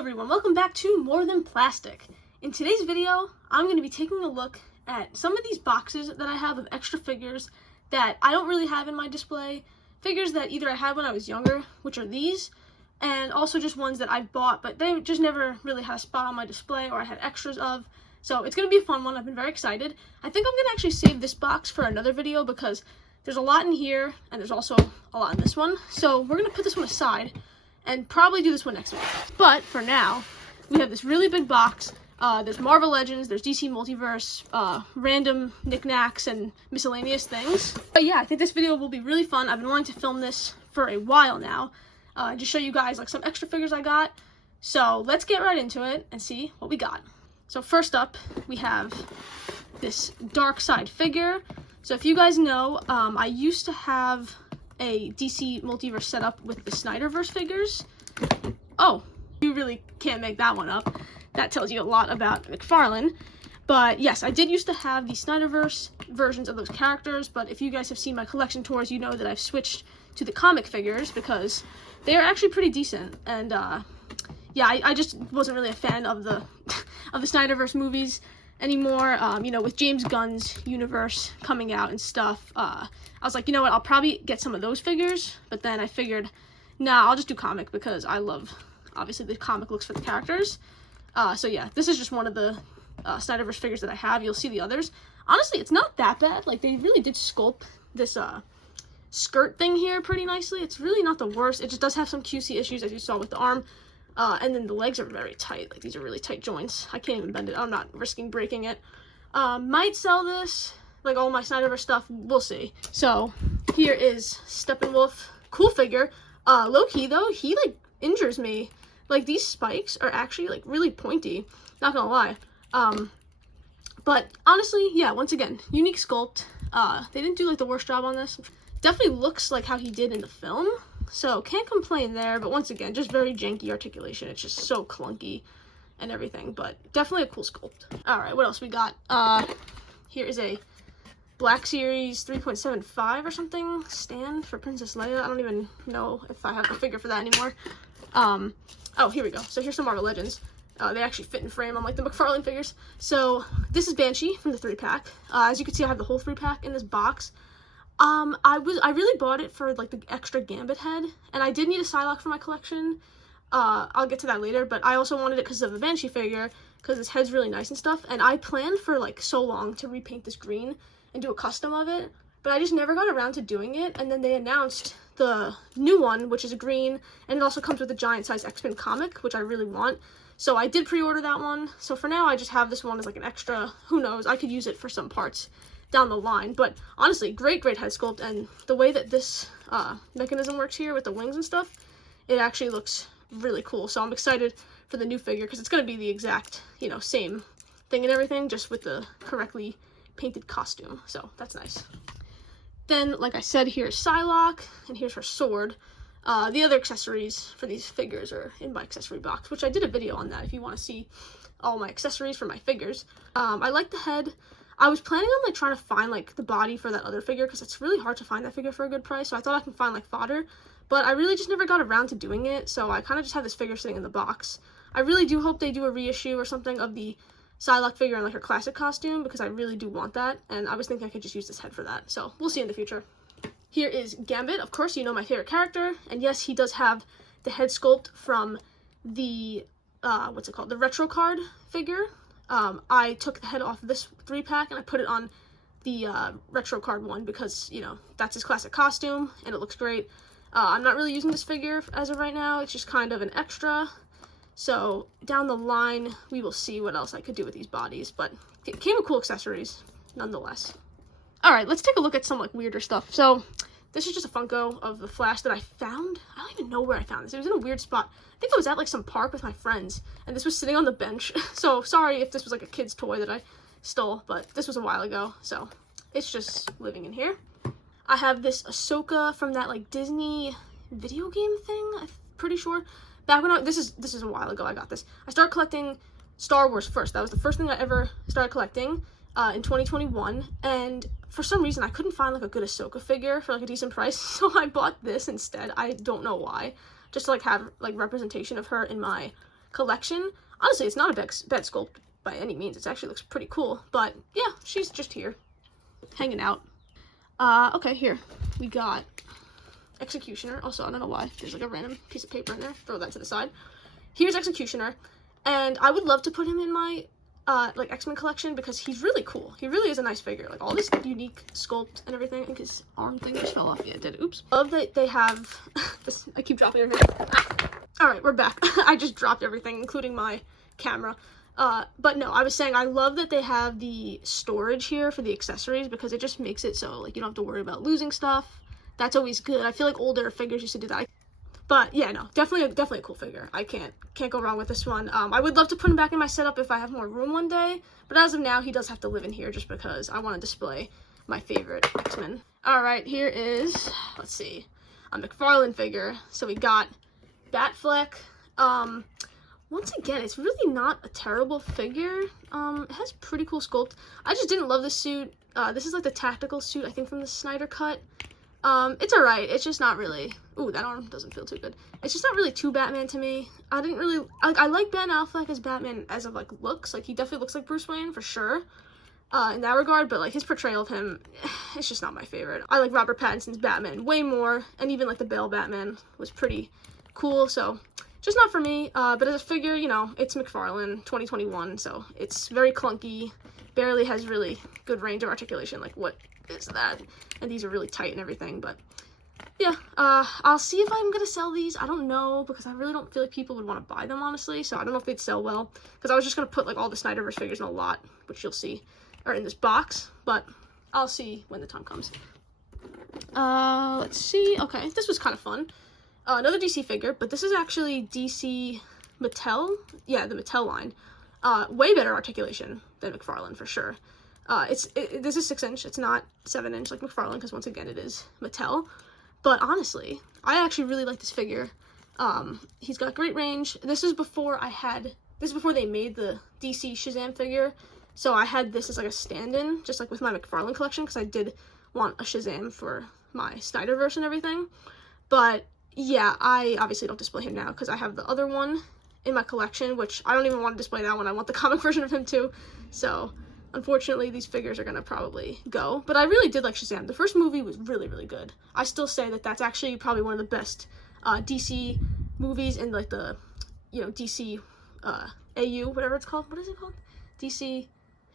everyone, welcome back to More Than Plastic. In today's video, I'm going to be taking a look at some of these boxes that I have of extra figures that I don't really have in my display. Figures that either I had when I was younger, which are these, and also just ones that I bought, but they just never really had a spot on my display or I had extras of. So it's going to be a fun one. I've been very excited. I think I'm going to actually save this box for another video because there's a lot in here and there's also a lot in this one. So we're going to put this one aside and probably do this one next week. But for now, we have this really big box. There's Marvel Legends, there's DC Multiverse, random knickknacks and miscellaneous things. But yeah, I think this video will be really fun. I've been wanting to film this for a while now. Just show you guys like some extra figures I got. So let's get right into it and see what we got. So first up, we have this Dark Side figure. So if you guys know, I used to have a DC Multiverse setup with the Snyderverse figures. Oh, you really can't make that one up. That tells you a lot about McFarlane. But yes, I did used to have the Snyderverse versions of those characters, but if you guys have seen my collection tours, you know that I've switched to the comic figures because they are actually pretty decent. And yeah, I just wasn't really a fan of the of the Snyderverse movies anymore. You know, with James Gunn's universe coming out and stuff, I was like, you know what, I'll probably get some of those figures, but then I figured, nah, I'll just do comic because I love, obviously, the comic looks for the characters. So yeah, this is just one of the Snyderverse figures that I have. You'll see the others. Honestly, it's not that bad. Like, they really did sculpt this skirt thing here pretty nicely. It's really not the worst. It just does have some QC issues, as you saw with the arm. And then the legs are very tight. Like, these are really tight joints. I can't even bend it. I'm not risking breaking it. Might sell this. Like, all my Snyderverse stuff. We'll see. So, here is Steppenwolf. Cool figure. Low-key, though, he, like, injures me. Like, these spikes are actually, like, really pointy. Not gonna lie. But, honestly, yeah, once again, unique sculpt. They didn't do, like, the worst job on this. Definitely looks like how he did in the film. So, can't complain there. But, once again, just very janky articulation. It's just so clunky and everything. But, definitely a cool sculpt. Alright, what else we got? Here is a Black Series 3.75 or something stand for Princess Leia. I don't even know if I have the figure for that anymore. Oh, here we go. So here's some Marvel Legends. They actually fit in frame on like the McFarlane figures. So this is Banshee from the 3-pack. As you can see, I have the whole 3-pack in this box. I really bought it for like the extra Gambit head, and I did need a Psylocke for my collection. I'll get to that later, but I also wanted it because of the Banshee figure, because his head's really nice and stuff. And I planned for like so long to repaint this green and do a custom of it, but I just never got around to doing it. And then they announced the new one, which is a green, and it also comes with a giant size X-Men comic, which I really want. So I did pre-order that one. So for now, I just have this one as like an extra. Who knows? I could use it for some parts down the line. But honestly, great head sculpt, and the way that this mechanism works here with the wings and stuff, it actually looks really cool. So I'm excited for the new figure because it's going to be the exact, you know, same thing and everything, just with the correctly painted costume. So that's nice. Then, like I said, here's Psylocke, and here's her sword. The other accessories for these figures are in my accessory box, which I did a video on that if you want to see all my accessories for my figures. I like the head. I was planning on like trying to find like the body for that other figure because it's really hard to find that figure for a good price, so I thought I can find like fodder, but I really just never got around to doing it, so I kind of just have this figure sitting in the box. I really do hope they do a reissue or something of the Psylocke figure in like her classic costume, because I really do want that, and I was thinking I could just use this head for that, so we'll see in the future. Here is Gambit. Of course, you know my favorite character, and yes, he does have the head sculpt from the, what's it called, the retro card figure. I took the head off this 3-pack and I put it on the retro card one because, you know, that's his classic costume, and it looks great. I'm not really using this figure as of right now. It's just kind of an extra. So down the line, we will see what else I could do with these bodies, but it came with cool accessories nonetheless. All right, let's take a look at some like weirder stuff. So this is just a Funko of the Flash that I found. I don't even know where I found this. It was in a weird spot. I think I was at like some park with my friends, and this was sitting on the bench. So sorry if this was like a kid's toy that I stole, but this was a while ago, so it's just living in here. I have this Ahsoka from that like Disney video game thing, I'm pretty sure. Back when this is a while ago I got this. I started collecting Star Wars first. That was the first thing I ever started collecting in 2021, and for some reason I couldn't find like a good Ahsoka figure for like a decent price, so I bought this instead. I don't know why, just to like have like representation of her in my collection. Honestly, it's not a bad sculpt by any means. It actually looks pretty cool. But yeah, she's just here, hanging out. Okay, here we got Executioner. Also, I don't know why there's like a random piece of paper in there. Throw that to the side. Here's Executioner, and I would love to put him in my like X-Men collection because he's really cool. He really is a nice figure. Like all this unique sculpt and everything. I think his arm thing just fell off. Yeah, it did. Oops. Love that they have this. I keep dropping everything. All right, we're back. I just dropped everything, including my camera. But no, I was saying I love that they have the storage here for the accessories because it just makes it so like you don't have to worry about losing stuff. That's always good. I feel like older figures used to do that. But yeah, no, definitely a cool figure. I can't go wrong with this one. I would love to put him back in my setup if I have more room one day, but as of now, he does have to live in here just because I want to display my favorite X-Men. All right, here is, let's see, a McFarlane figure. So we got Batfleck. Once again, it's really not a terrible figure. It has pretty cool sculpt. I just didn't love this suit. This is like the tactical suit, I think, from the Snyder cut. It's alright, it's just not really, ooh, that arm doesn't feel too good. It's just not really too Batman to me. I didn't really, I like Ben Affleck as Batman as of, like, looks. Like, he definitely looks like Bruce Wayne, for sure, in that regard, but, like, his portrayal of him, it's just not my favorite. I like Robert Pattinson's Batman way more, and even, like, the Bale Batman was pretty cool, so, just not for me, but as a figure, you know, it's McFarlane, 2021, so it's very clunky, barely has really good range of articulation, like, what is that? And these are really tight and everything, but yeah, I'll see if I'm gonna sell these. I don't know, because I really don't feel like people would want to buy them, honestly, so I don't know if they'd sell well, because I was just gonna put like all the Snyderverse figures in a lot, which you'll see are in this box, but I'll see when the time comes. Let's see. Okay, this was kind of fun. Another DC figure, but this is actually DC Mattel. Yeah, the Mattel line. Way better articulation than McFarlane, for sure. This is 6-inch, it's not 7-inch like McFarlane, because once again, it is Mattel. But honestly, I actually really like this figure. He's got great range. This is before they made the DC Shazam figure. So I had this as like a stand-in, just like with my McFarlane collection, because I did want a Shazam for my Snyderverse and everything. But yeah, I obviously don't display him now, because I have the other one in my collection, which I don't even want to display that one. I want the comic version of him too. So unfortunately, these figures are going to probably go. But I really did like Shazam. The first movie was really, really good. I still say that that's actually probably one of the best DC movies in, like, the, you know, DC AU, whatever it's called. What is it called? DC,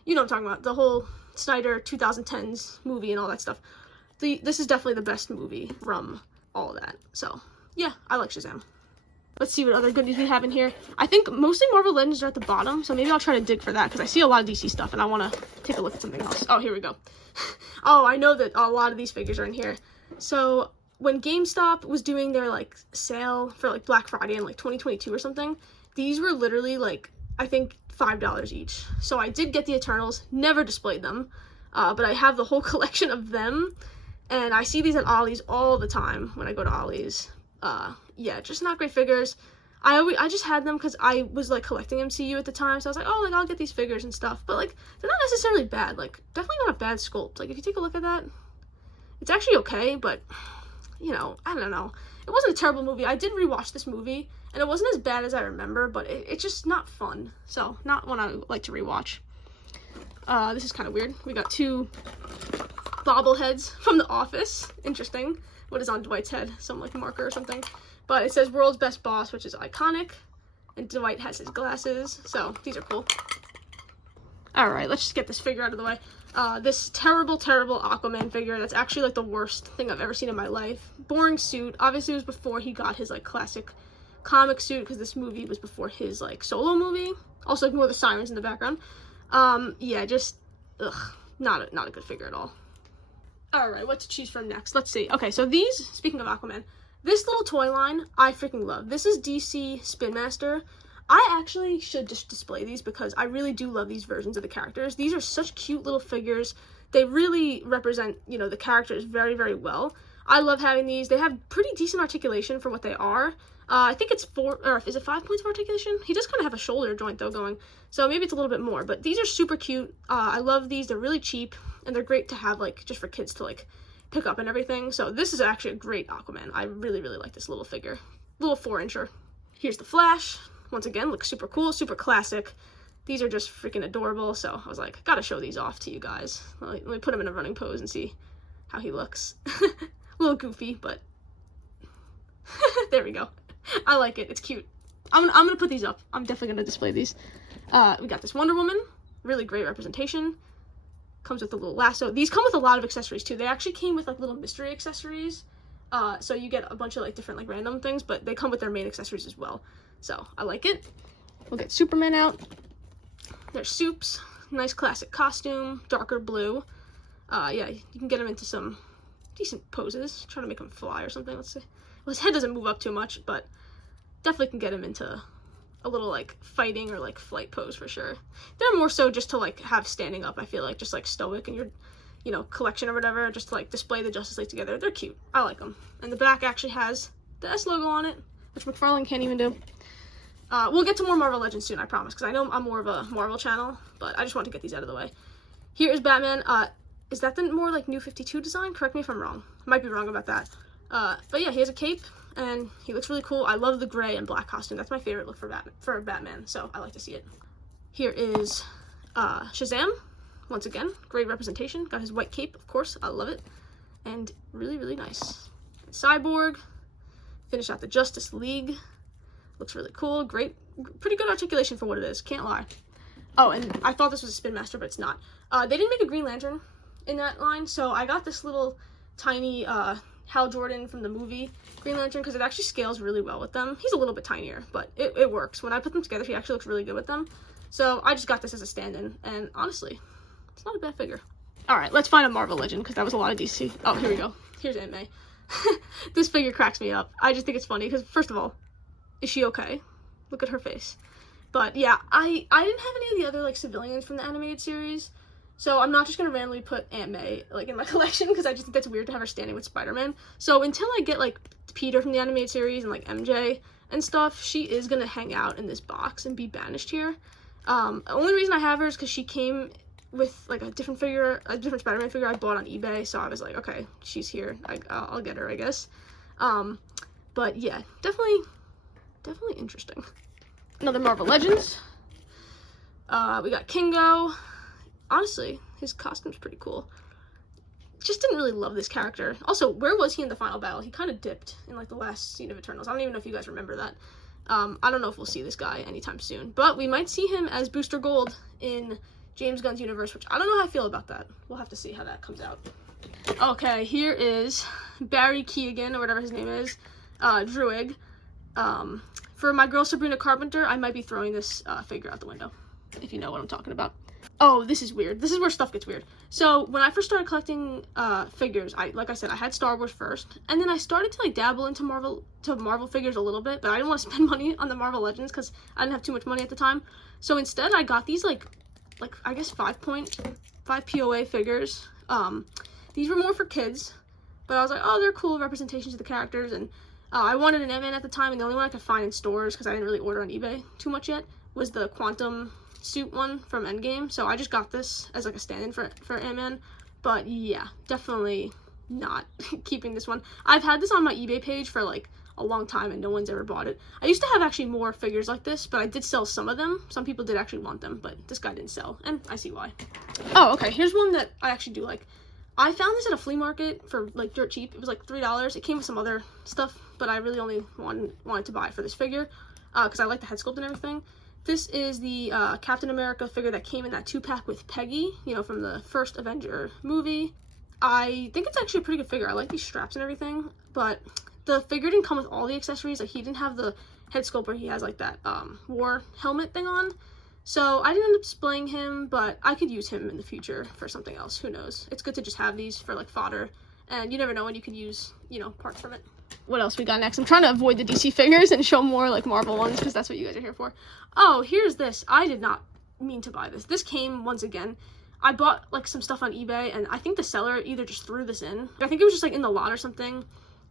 you know what I'm talking about. The whole Snyder 2010s movie and all that stuff. This is definitely the best movie from all of that. So, yeah, I like Shazam. Let's see what other goodies we have in here. I think mostly Marvel Legends are at the bottom, so maybe I'll try to dig for that, because I see a lot of DC stuff, and I want to take a look at something else. Oh, here we go. Oh, I know that a lot of these figures are in here. So, when GameStop was doing their, like, sale for, like, Black Friday in, like, 2022 or something, these were literally, like, I think $5 each. So I did get the Eternals, never displayed them, but I have the whole collection of them, and I see these at Ollie's all the time when I go to Ollie's. Yeah, just not great figures. I just had them because I was, like, collecting MCU at the time, so I was like, oh, like, I'll get these figures and stuff, but, like, they're not necessarily bad, like, definitely not a bad sculpt. Like, if you take a look at that, it's actually okay, but, you know, I don't know. It wasn't a terrible movie. I did rewatch this movie, and it wasn't as bad as I remember, but it's just not fun, so not one I like to rewatch. This is kind of weird. We got two bobbleheads from The Office. Interesting. What is on Dwight's head? Some, like, marker or something. But it says World's Best Boss, which is iconic. And Dwight has his glasses. So, these are cool. Alright, let's just get this figure out of the way. This terrible, terrible Aquaman figure. That's actually, like, the worst thing I've ever seen in my life. Boring suit. Obviously, it was before he got his, like, classic comic suit. Because this movie was before his, like, solo movie. Also, ignore the sirens in the background. Yeah, just, ugh. Not a good figure at all. Alright, what to choose from next? Let's see. Okay, so these, speaking of Aquaman, this little toy line, I freaking love. This is DC Spin Master. I actually should just display these because I really do love these versions of the characters. These are such cute little figures. They really represent, you know, the characters very, very well. I love having these. They have pretty decent articulation for what they are. I think it's 4, or is it 5 points of articulation? He does kind of have a shoulder joint, though, going. So maybe it's a little bit more. But these are super cute. I love these. They're really cheap. And they're great to have, like, just for kids to, like, pick up and everything. So this is actually a great Aquaman. I really, really like this little figure. Little 4-incher. Here's the Flash. once again, look super cool, super classic. These are just freaking adorable, so I was like, gotta show these off to you guys. Let me put him in a running pose and see how he looks. A little goofy, but there we go. I like it. It's cute. I'm gonna put these up. I'm definitely gonna display these. We got this Wonder Woman. Really great representation. Comes with a little lasso. These come with a lot of accessories too. They actually came with like little mystery accessories. So you get a bunch of like different like random things, but they come with their main accessories as well. So I like it. We'll get Superman out. There's Supes. Nice classic costume. Darker blue. Yeah, you can get him into some decent poses. Trying to make him fly or something, let's see. Well, his head doesn't move up too much, but definitely can get him into a little like fighting or like flight pose for sure. They're more so just to like have standing up, I feel like, just like stoic in your, you know, collection or whatever, just to like display the Justice League together. They're cute. I like them. And the back actually has the S logo on it, which McFarlane can't even do. We'll get to more Marvel Legends soon, I promise, because I know I'm more of a Marvel channel, but I just want to get these out of the way. Here is Batman. Is that the more like New 52 design? Correct me if I'm wrong. I might be wrong about that. But yeah, he has a cape, and he looks really cool. I love the gray and black costume. That's my favorite look for Batman, so I like to see it. Here is Shazam. Once again, great representation. Got his white cape, of course. I love it. And really, really nice. Cyborg. Finish out the Justice League. Looks really cool. Great, pretty good articulation for what it is. Can't lie. Oh, and I thought this was a Spin Master, but it's not. They didn't make a Green Lantern in that line, so I got this little tiny Hal Jordan from the movie Green Lantern because it actually scales really well with them. He's a little bit tinier, but it works. When I put them together, he actually looks really good with them. So I just got this as a stand-in, and honestly, it's not a bad figure. All right, let's find a Marvel Legend because that was a lot of DC. Oh, here we go. Here's Aunt May. This figure cracks me up. I just think it's funny because, first of all, is she okay? Look at her face. But yeah, I didn't have any of the other like civilians from the animated series, so I'm not just gonna randomly put Aunt May like in my collection because I just think that's weird to have her standing with Spider-Man. So until I get like Peter from the animated series and like MJ and stuff, she is gonna hang out in this box and be banished here. The only reason I have her is because she came with like a different figure, a different Spider-Man figure I bought on eBay, so I was like, okay, she's here. I'll get her, I guess. But yeah, definitely interesting. Another Marvel Legends. We got Kingo. Honestly, his costume's pretty cool. Just didn't really love this character. Also, where was he in the final battle? He kind of dipped in like the last scene of Eternals. I don't even know if you guys remember that. I don't know if we'll see this guy anytime soon, but we might see him as Booster Gold in James Gunn's universe, which I don't know how I feel about that. We'll have to see how that comes out. Okay, here is Barry Keoghan, or whatever his name is, Druig. For my girl Sabrina Carpenter, I might be throwing this figure out the window, if you know what I'm talking about. Oh, this is weird. This is where stuff gets weird. So when I first started collecting figures, like I said, I had Star Wars first, and then I started to like dabble into Marvel figures a little bit, but I didn't want to spend money on the Marvel Legends because I didn't have too much money at the time. So instead, I got these like I guess 5 POA figures. These were more for kids, but I was like, oh, they're cool representations of the characters, and I wanted an Ant-Man at the time, and the only one I could find in stores, because I didn't really order on eBay too much yet, was the Quantum suit one from Endgame. So I just got this as like a stand-in for Ant-Man. But yeah, definitely not keeping this one. I've had this on my eBay page for like a long time, and no one's ever bought it. I used to have actually more figures like this, but I did sell some of them. Some people did actually want them, but this guy didn't sell, and I see why. Oh, okay, here's one that I actually do like. I found this at a flea market for like dirt cheap. It was like $3. It came with some other stuff, but I really only wanted to buy it for this figure because I like the head sculpt and everything. This is the Captain America figure that came in that 2-pack with Peggy, you know, from the first Avenger movie. I think it's actually a pretty good figure. I like these straps and everything, but the figure didn't come with all the accessories. Like, he didn't have the head sculpt where he has like that war helmet thing on. So I didn't end up displaying him, but I could use him in the future for something else. Who knows? It's good to just have these for like fodder, and you never know when you could use, you know, parts from it. What else we got next? I'm trying to avoid the DC figures and show more like Marvel ones because that's what you guys are here for. Oh, here's this. I did not mean to buy this. This came once again. I bought like some stuff on eBay, and I think the seller either just threw this in. I think it was just like in the lot or something.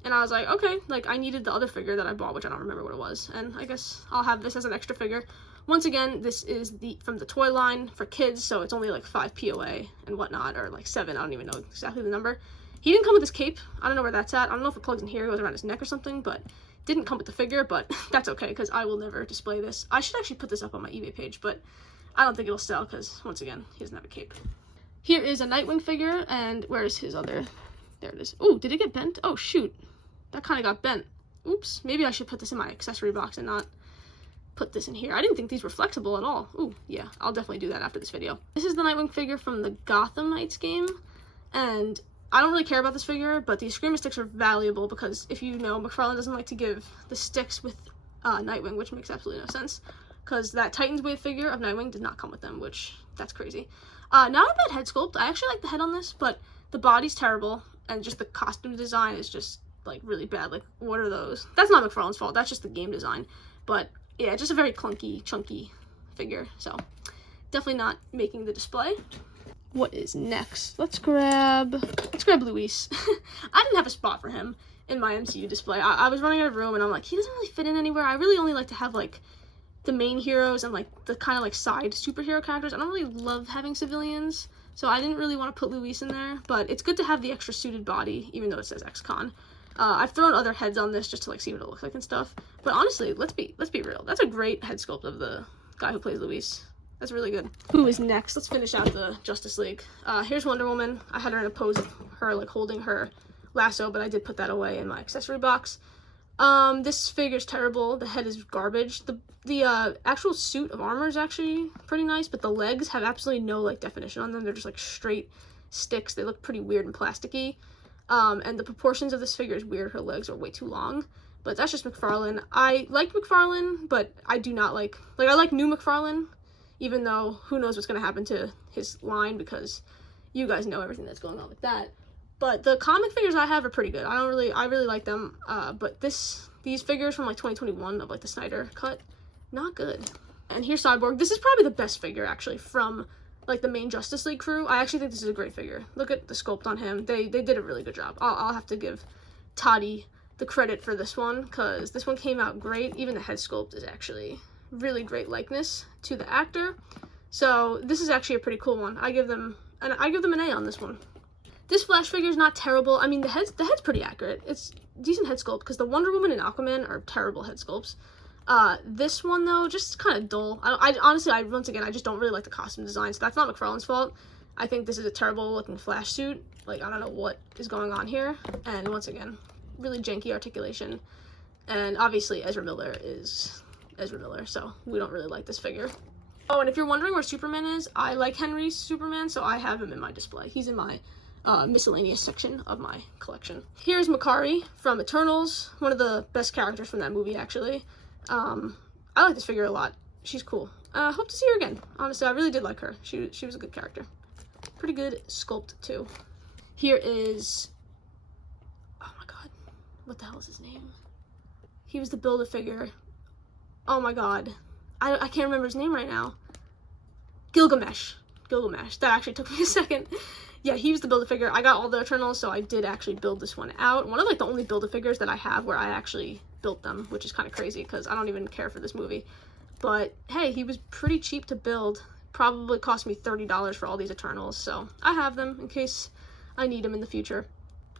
And I was like, okay, like I needed the other figure that I bought, which I don't remember what it was. And I guess I'll have this as an extra figure. Once again, this is from the toy line for kids, so it's only like 5 POA and whatnot, or like 7, I don't even know exactly the number. He didn't come with his cape. I don't know where that's at. I don't know if it plugs in here, it goes around his neck or something, but Didn't come with the figure, but that's okay, because I will never display this. I should actually put this up on my eBay page, but I don't think it'll sell, because, once again, he doesn't have a cape. Here is a Nightwing figure, and where is his other? There it is. Oh, did it get bent? Oh, shoot. That kind of got bent. Oops. Maybe I should put this in my accessory box and not put this in here. I didn't think these were flexible at all. Ooh, yeah, I'll definitely do that after this video. This is the Nightwing figure from the Gotham Knights game, and I don't really care about this figure, but these Screamer sticks are valuable because, if you know, McFarlane doesn't like to give the sticks with Nightwing, which makes absolutely no sense, because that Titans Wave figure of Nightwing did not come with them, which, that's crazy. Not a bad head sculpt. I actually like the head on this, but the body's terrible, and just the costume design is just, like, really bad. Like, what are those? That's not McFarlane's fault. That's just the game design. But, yeah, just a very clunky, chunky figure, so definitely not making the display. What is next? Let's grab Luis. I didn't have a spot for him in my MCU display. I was running out of room, and I'm like, he doesn't really fit in anywhere. I really only like to have, like, the main heroes and, like, the kind of, like, side superhero characters. I don't really love having civilians, so I didn't really want to put Luis in there, but it's good to have the extra suited body, even though it says ex-con. I've thrown other heads on this just to, like, see what it looks like and stuff, but honestly, let's be real. That's a great head sculpt of the guy who plays Luis. That's really good. Who is next? Let's finish out the Justice League. Here's Wonder Woman. I had her in a pose of her, like, holding her lasso, but I did put that away in my accessory box. This figure's terrible. The head is garbage. The actual suit of armor is actually pretty nice, but the legs have absolutely no, like, definition on them. They're just, like, straight sticks. They look pretty weird and plasticky. And the proportions of this figure is weird. Her legs are way too long, but that's just McFarlane. I like McFarlane, but I do not like I like new McFarlane, even though who knows what's going to happen to his line, because you guys know everything that's going on with that. But the comic figures I have are pretty good. I really like them. But these figures from, like, 2021 of, like, the Snyder cut, not good. And here's Cyborg. This is probably the best figure, actually, from, like, the main Justice League crew. I actually think this is a great figure. Look at the sculpt on him. They did a really good job. I'll have to give Toddy the credit for this one, because this one came out great. Even the head sculpt is actually really great likeness to the actor. So this is actually a pretty cool one. I give them an A on this one. This Flash figure is not terrible. I mean, the head's pretty accurate. It's decent head sculpt, because the Wonder Woman and Aquaman are terrible head sculpts. This one, though, just kind of dull. Honestly, once again, I just don't really like the costume design, so that's not McFarlane's fault. I think this is a terrible looking Flash suit. Like, I don't know what is going on here. And once again, really janky articulation. And obviously, Ezra Miller is Ezra Miller, so we don't really like this figure. Oh, and if you're wondering where Superman is, I like Henry's Superman, so I have him in my display. He's in my miscellaneous section of my collection. Here's Makari from Eternals, one of the best characters from that movie, actually. I like this figure a lot. She's cool. Hope to see her again. Honestly, I really did like her. She was a good character. Pretty good sculpt, too. Here is... oh my god. What the hell is his name? He was the Build-A-Figure. Oh my god. I can't remember his name right now. Gilgamesh. That actually took me a second. Yeah, he was the Build-A-Figure. I got all the Eternals, so I did actually build this one out. One of, like, the only Build-A-Figures that I have where I actually built them, which is kind of crazy, because I don't even care for this movie. But, hey, he was pretty cheap to build. Probably cost me $30 for all these Eternals, so I have them in case I need them in the future.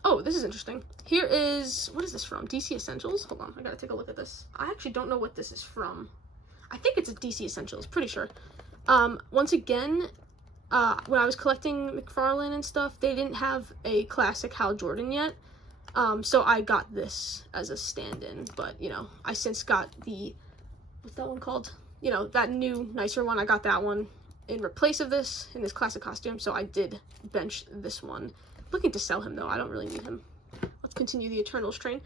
Oh, this is interesting. Here is... what is this from? DC Essentials? Hold on, I gotta take a look at this. I actually don't know what this is from. I think it's a DC Essentials, pretty sure. Once again... when I was collecting McFarlane and stuff, they didn't have a classic Hal Jordan yet, so I got this as a stand-in, but, you know, I since got the, what's that one called? You know, that new, nicer one, I got that one in replace of this, in this classic costume, so I did bench this one. Looking to sell him, though, I don't really need him. Let's continue the Eternals train.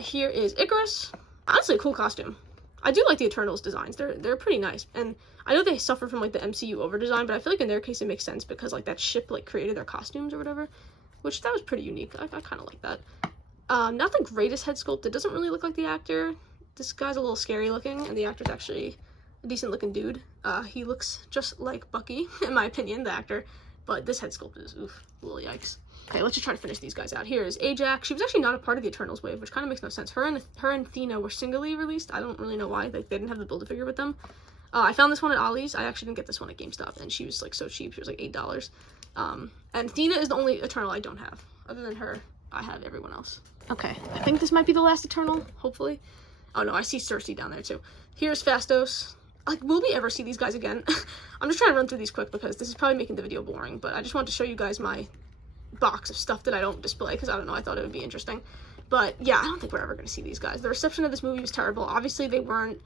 Here is Icarus. Honestly, a cool costume. I do like the Eternals designs. They're pretty nice, and I know they suffer from, like, the MCU over-design, but I feel like in their case it makes sense because, like, that ship, like, created their costumes or whatever, which that was pretty unique. I kind of like that. Not the greatest head sculpt. It doesn't really look like the actor. This guy's a little scary looking, and the actor's actually a decent-looking dude. He looks just like Bucky, in my opinion, the actor, but this head sculpt is, oof, little yikes. Okay, let's just try to finish these guys out. Here is Ajax. She was actually not a part of the Eternals wave, which kind of makes no sense. Her and Athena were singly released. I don't really know why. Like, they didn't have the Build-A-Figure with them. I found this one at Ollie's. I actually didn't get this one at GameStop, and she was, like, so cheap. She was, like, $8. And Athena is the only Eternal I don't have. Other than her, I have everyone else. Okay, I think this might be the last Eternal, hopefully. Oh no, I see Cersei down there too. Here's Phastos. Like, will we ever see these guys again? I'm just trying to run through these quick because this is probably making the video boring, but I just wanted to show you guys my box of stuff that I don't display because I don't know, I thought it would be interesting. But yeah, I don't think we're ever going to see these guys. The reception of this movie was terrible. Obviously, they weren't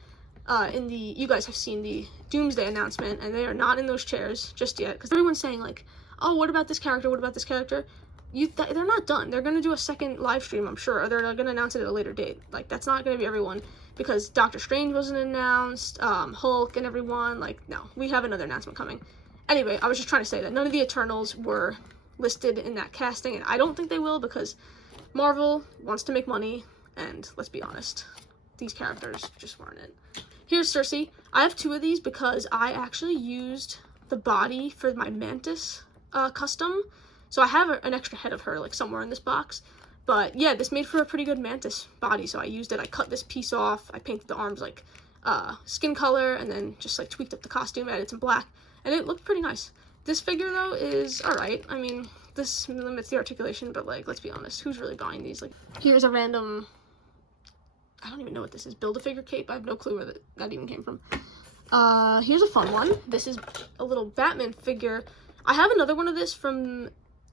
in the, you guys have seen the Doomsday announcement, and they are not in those chairs just yet, because everyone's saying like, oh, what about this character, what about this character? They're not done. They're going to do a second live stream, I'm sure, or they're going to announce it at a later date. Like, that's not going to be everyone, because Doctor Strange wasn't announced, Hulk and everyone, like, no, we have another announcement coming. Anyway, I was just trying to say that none of the Eternals were listed in that casting, and I don't think they will, because Marvel wants to make money, and let's be honest, these characters just weren't it. Here's Cersei. I have two of these because I actually used the body for my Mantis custom. So I have an extra head of her like somewhere in this box. But yeah, this made for a pretty good Mantis body. So I used it. I cut this piece off. I painted the arms like skin color and then just like tweaked up the costume, added some black. And it looked pretty nice. This figure though is alright. I mean, this limits the articulation, but like, let's be honest. Who's really buying these? Like, here's a random... I don't even know what this is. Build-A-Figure cape. I have no clue where that even came from. Here's a fun one. This is a little Batman figure. I have another one of this from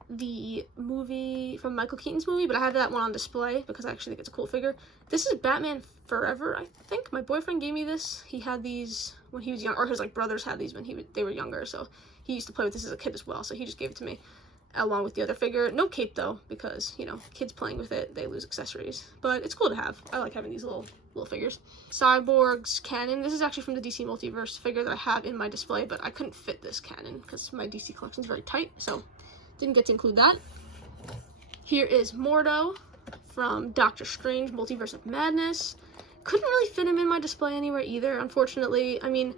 the movie, from Michael Keaton's movie, but I have that one on display because I actually think it's a cool figure. This is Batman Forever, I think. My boyfriend gave me this. He had these when he was young, or his like brothers had these when they were younger, so he used to play with this as a kid as well, so he just gave it to me along with the other figure. No cape though, because, you know, kids playing with it, they lose accessories. But it's cool to have. I like having these little figures. Cyborg's Cannon. This is actually from the DC Multiverse figure that I have in my display, but I couldn't fit this Cannon because my DC collection is very tight, so didn't get to include that. Here is Mordo from Doctor Strange Multiverse of Madness. Couldn't really fit him in my display anywhere either, unfortunately. I mean,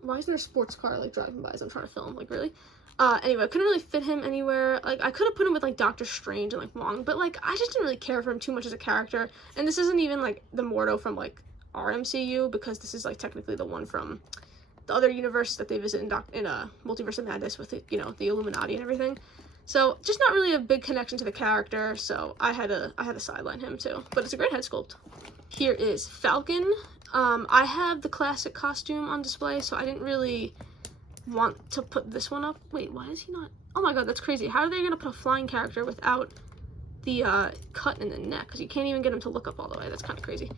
why isn't there a sports car like driving by as I'm trying to film? Like, really? Anyway, I couldn't really fit him anywhere. Like, I could have put him with, like, Doctor Strange and, like, Wong, but, like, I just didn't really care for him too much as a character. And this isn't even, like, the Mordo from, like, our MCU, because this is, like, technically the one from the other universe that they visit in Multiverse of Madness with, you know, the Illuminati and everything. So, just not really a big connection to the character, so I had to sideline him, too. But it's a great head sculpt. Here is Falcon. I have the classic costume on display, so I didn't really want to put this one up. Wait, why is he not? Oh my god, that's crazy. How are they gonna put a flying character without the cut in the neck? Because you can't even get him to look up all the way. That's kind of crazy.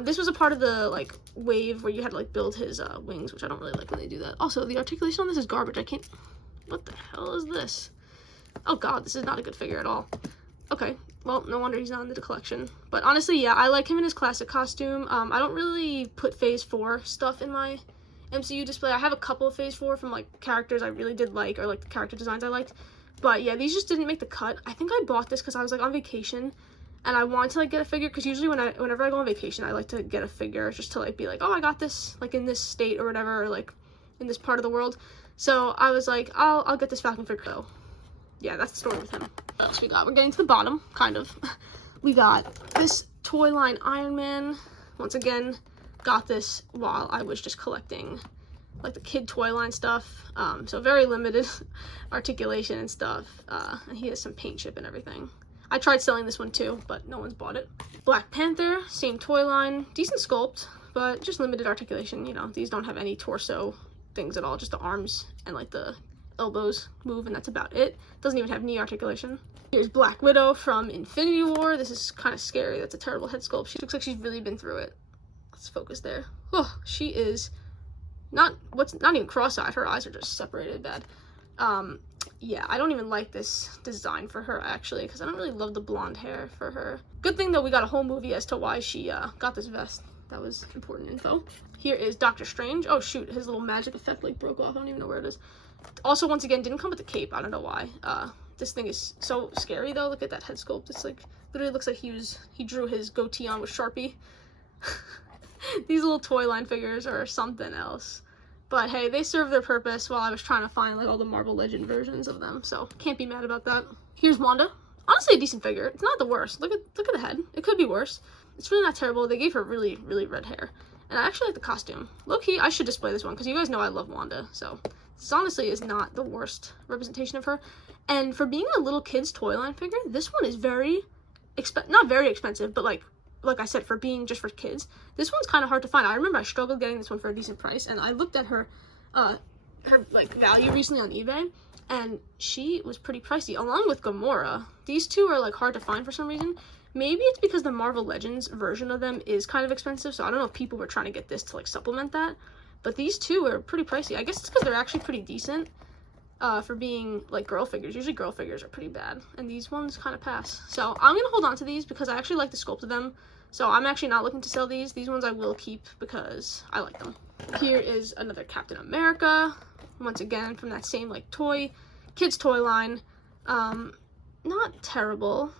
This was a part of the like wave where you had to like build his wings, which I don't really like when they do that. Also, the articulation on this is garbage. I can't... What the hell is this? Oh god, this is not a good figure at all. Okay, well, no wonder he's not in the collection. But honestly, yeah, I like him in his classic costume. I don't really put Phase 4 stuff in my MCU display. I have a couple of Phase 4 from like characters I really did like, or like the character designs I liked. But yeah, these just didn't make the cut. I think I bought this because I was like on vacation and I wanted to like get a figure, because usually whenever I go on vacation, I like to get a figure just to like be like, oh, I got this like in this state or whatever, or like in this part of the world. So I was like, I'll get this Falcon figure. So yeah, that's the story with him. What else we got? We're getting to the bottom, kind of. We got this toy line Iron Man. Once again, got this while I was just collecting like the kid toy line stuff, so very limited articulation and stuff, and he has some paint chip and everything. I tried selling this one too, but no one's bought it. Black Panther, same toy line, decent sculpt, but just limited articulation. You know, these don't have any torso things at all, just the arms and like the elbows move, and that's about it. Doesn't even have knee articulation. Here's Black Widow from Infinity War. This is kind of scary. That's a terrible head sculpt. She looks like she's really been through it. Let's focus there. Oh, she is not even cross-eyed. Her eyes are just separated bad. Yeah, I don't even like this design for her, actually, because I don't really love the blonde hair for her. Good thing, though, we got a whole movie as to why she got this vest. That was important info. Here is Doctor Strange. Oh, shoot, his little magic effect, like, broke off. I don't even know where it is. Also, once again, didn't come with the cape. I don't know why. This thing is so scary, though. Look at that head sculpt. It's, like, literally looks like he drew his goatee on with Sharpie. These little toy line figures are something else. But hey, they serve their purpose while I was trying to find like all the Marvel Legend versions of them, so can't be mad about that. Here's Wanda. Honestly, a decent figure. It's not the worst. Look at the head. It could be worse. It's really not terrible. They gave her really, really red hair. And I actually like the costume. Low-key, I should display this one because you guys know I love Wanda. So This honestly is not the worst representation of her. And for being a little kid's toy line figure, this one is not very expensive, but like I said, for being just for kids, this one's kind of hard to find. I remember I struggled getting this one for a decent price, and I looked at her like value recently on eBay, and she was pretty pricey, along with Gamora. These two are like hard to find for some reason. Maybe it's because the Marvel Legends version of them is kind of expensive, so I don't know if people were trying to get this to like supplement that, but these two are pretty pricey. I guess it's because they're actually pretty decent for being like girl figures. Usually girl figures are pretty bad, and these ones kind of pass. So I'm gonna hold on to these because I actually like the sculpt of them, so I'm actually not looking to sell these. These ones I will keep because I like them. Here is another Captain America, once again from that same like kids toy line. Not terrible.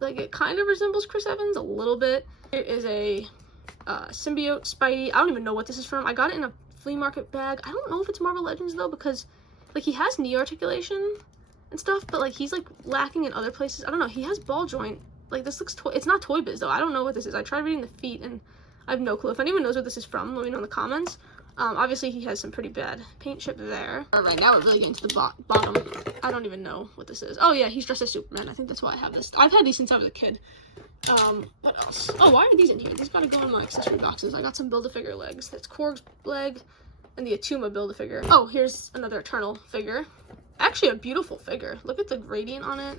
Like, it kind of resembles Chris Evans a little bit. Here is a symbiote Spidey. I don't even know what this is from. I got it in a flea market bag. I don't know if it's Marvel Legends though, because like he has knee articulation and stuff, but like he's like lacking in other places. I don't know. He has ball joint. Like, this looks it's not Toy Biz though. I don't know what this is. I tried reading the feet and I have no clue. If anyone knows what this is from, let me know in the comments. Obviously he has some pretty bad paint chip there. All right, now we're really getting to the bottom. I don't even know what this is. Oh yeah, he's dressed as Superman. I think that's why I have this. I've had these since I was a kid. What else? Oh, why are these in here? These gotta go in my accessory boxes. I got some Build-A-Figure legs. That's Korg's leg and the Atuma Build-A-Figure. Oh, here's another Eternal figure. Actually a beautiful figure. Look at the gradient on it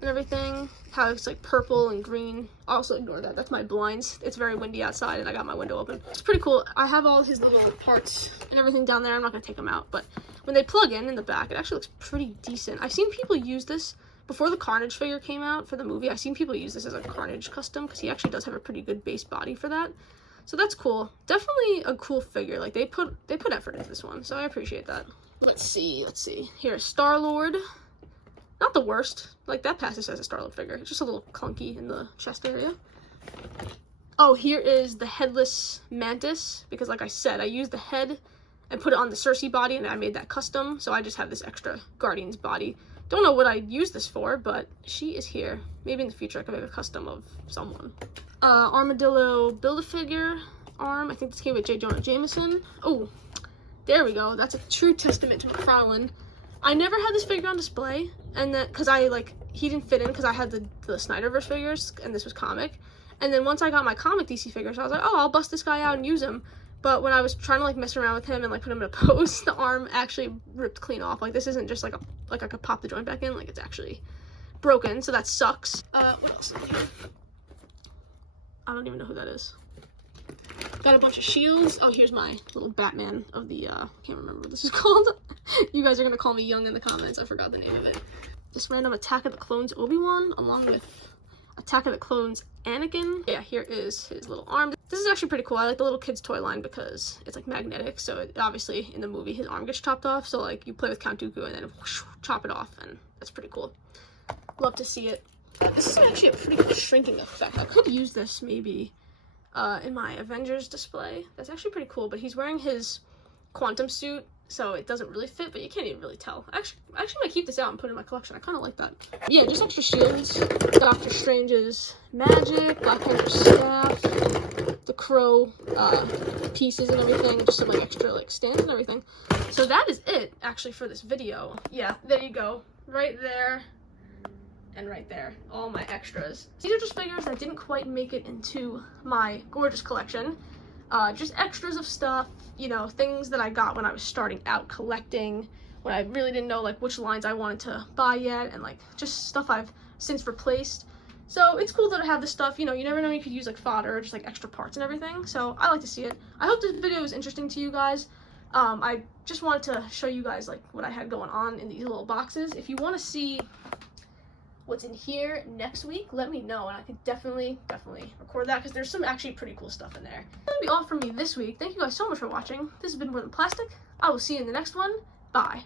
and everything. How it's like purple and green. Also ignore that. That's my blinds. It's very windy outside and I got my window open. It's pretty cool. I have all his little parts and everything down there. I'm not gonna take them out, but when they plug in the back, it actually looks pretty decent. I've seen people use this before the Carnage figure came out for the movie. I've seen people use this as a Carnage custom because he actually does have a pretty good base body for that. So that's cool. Definitely a cool figure. Like, they put effort into this one, so I appreciate that. Let's see. Here's Star-Lord. Not the worst. Like, that passes as a Star-Lord figure. It's just a little clunky in the chest area. Oh, here is the headless Mantis, because like I said, I used the head and put it on the Cersei body, and I made that custom, so I just have this extra Guardians body. Don't know what I'd use this for, but she is here. Maybe in the future I could make a custom of someone. Armadillo Build-A-Figure arm. I think this came with J. Jonah Jameson. Oh, there we go. That's a true testament to McFarlane. I never had this figure on display, and then because he didn't fit in because I had the Snyderverse figures and this was comic. And then once I got my comic DC figures, I was like, oh, I'll bust this guy out and use him. But when I was trying to like mess around with him and like put him in a pose, the arm actually ripped clean off. Like, this isn't just like I could pop the joint back in. Like, it's actually broken, so that sucks. What else is in here? I don't even know who that is. Got a bunch of shields. Oh, here's my little Batman of the can't remember what this is called. You guys are gonna call me young in the comments. I forgot the name of it. This random Attack of the Clones Obi-Wan along with Attack of the Clones Anakin. Yeah, here is his little arm. This is actually pretty cool. I like the little kids toy line because it's like magnetic, so it, obviously in the movie his arm gets chopped off, so like you play with Count Dooku and then whoosh, chop it off, and that's pretty cool. Love to see it. This is actually a pretty good shrinking effect. I could use this maybe in my Avengers display. That's actually pretty cool, but he's wearing his quantum suit, so it doesn't really fit, but you can't even really tell. I actually might keep this out and put it in my collection. I kind of like that. Yeah, just extra shields. Doctor Strange's magic, Black Panther's staff, the crow pieces and everything, just some like extra like stands and everything. So that is it actually for this video. Yeah, there you go. Right there. And right there, all my extras. These are just figures that didn't quite make it into my gorgeous collection. Just extras of stuff, you know, things that I got when I was starting out collecting, when I really didn't know like which lines I wanted to buy yet, and like just stuff I've since replaced. So it's cool to have this stuff, you know, you never know, you could use like fodder, just like extra parts and everything. So I like to see it. I hope this video was interesting to you guys. I just wanted to show you guys like what I had going on in these little boxes. If you want to see what's in here next week, let me know, and I could definitely record that because there's some actually pretty cool stuff in there. That'll be all from me this week. Thank you guys so much for watching. This has been More Than Plastic. I will see you in the next one. Bye.